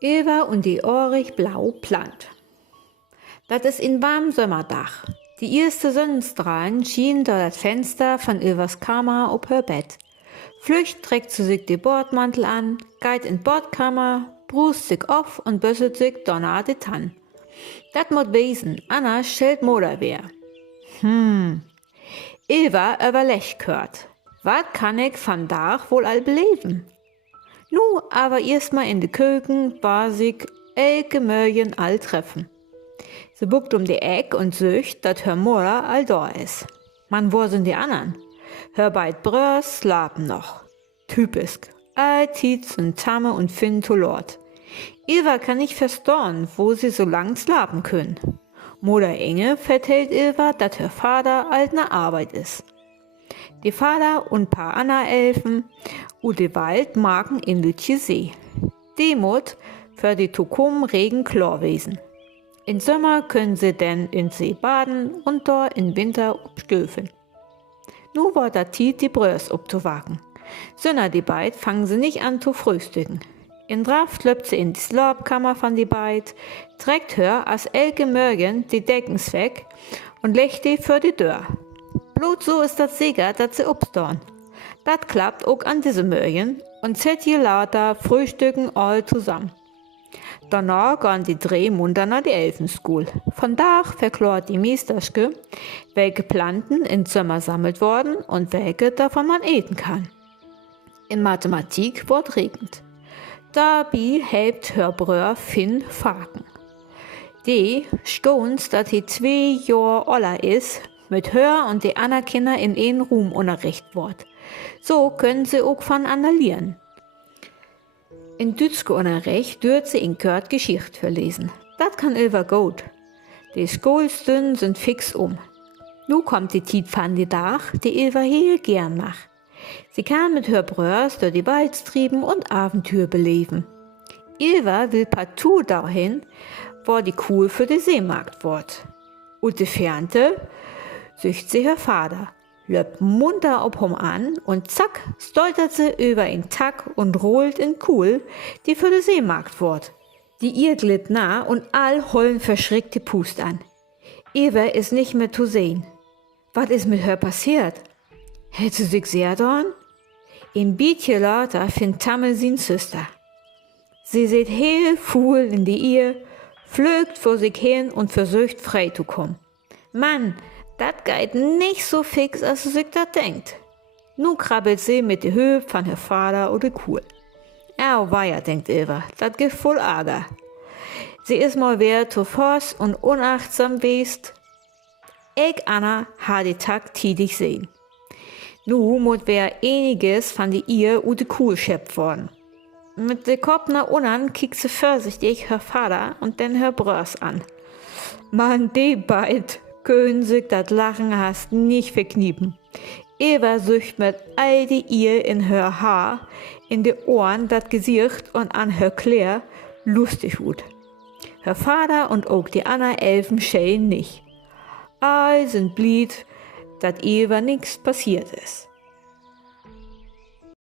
Eva und die Blau plant. Das ist ein warmen Sommerdach. Die ersten Sonnenstrahlen schienen durch das Fenster von Evas Kammer auf ihr Bett. Flücht trägt sie sich den Bordmantel an, geht in die Bordkammer, brust sich auf und büsselt sich donner die Tann. Das muss wesen, anders stellt Mutter wer. Eva überlegt gehört. Was kann ich von Dach wohl all beleben? Nu, aber erstmal in de Köken war sich elke Mörjen all treffen. Sie buckt um die Eck und söcht, dat hör Mutter all da is. Man, wo sind die anderen? Hör beid Brös slapen noch. Typisch. All Tietz und Tamme und Finn to Lord. Eva kann nicht verstehen, wo sie so lang slapen können. Mutter Inge vertellt Eva, dat hör Vater alt na Arbeit is. Die Vater und paar Anna Elfen und die Wald magen in Lütje See. Demut für die Tukum Regen Chlorwesen. In Sommer können sie denn in See baden und dort in Winter stöfen. Nu war da Tiet die Brös obzuwagen. Sönner die Beid fangen sie nicht an zu frühstücken. In Draft löppt sie in die Slabkammer von die Beid, trägt hör als elke Mörgen die Deckens weg und legt die für die Tür. Blut so ist das sicher, dass sie obstorn. Das klappt auch an diese Mörgen und zet hier lauter frühstücken all zusammen. Danach gehen die drei munter nach die Elfenschule. Von da verklort die Meisterschke, welche Planten im Sommer sammelt worden und welche davon man eten kann. In Mathematik wird regnet. Dabei hebt hör Brör Finn Faken. Die stons, dass die 2 Jahre oller is, mit hör und die anderen Kinder in einen Ruhm unterricht wird. So können sie auch von annalieren. In Dütske Unterricht dürft sie in Kört Geschichte verlesen. Das kann Ilva gut. Die Schulstunden sind fix um. Nu kommt die Tiet von die Dach, die Ilva heel gern macht. Sie kann mit hör Brös durch die Waldstrieben und Abenteuer beleben. Ilva will partout dahin, wo die Kuh für die Seemarkt wird. Und die Fernte sücht sie hör Vater, löppt munter ob an und zack, stoltert sie über in Tack und rollt in Kuhl, die für die Seemarkt wird. Die ihr glitt nah und all hollen verschrickt die Pust an. Eva ist nicht mehr zu sehen. Was ist mit her passiert? Hätt sie sich sehr dorn? Im Bietje lauter findet Tamme sin Süster. Sie seht heel fuhl in die Ehe, flögt vor sich hin und versucht frei zu kommen. Mann, dat geht nicht so fix, als sie sich dat denkt. Nu krabbelt sie mit die Höhe von her Vater oder Kuhl. Au weia, denkt Eva, dat gibt voll Ärger. Sie is mal wer zu forsch und unachtsam west. Ich, Anna, ha die Tag tidig sehen. Nu muss wer einiges von die ihr und die Kuhl schöpft worden. Mit de Kopf nach unten kickt sie vorsichtig her Vater und dann her Brös an. Man, die beid können sich dat Lachen hast nicht verkniepen. Eva sucht mit all die ihr in her Haar, in de Ohren dat Gesicht und an her Klär lustig hut. Her Vater und auch die Anna Elfen schälen nicht. All sind blied, dat Eva nix passiert ist.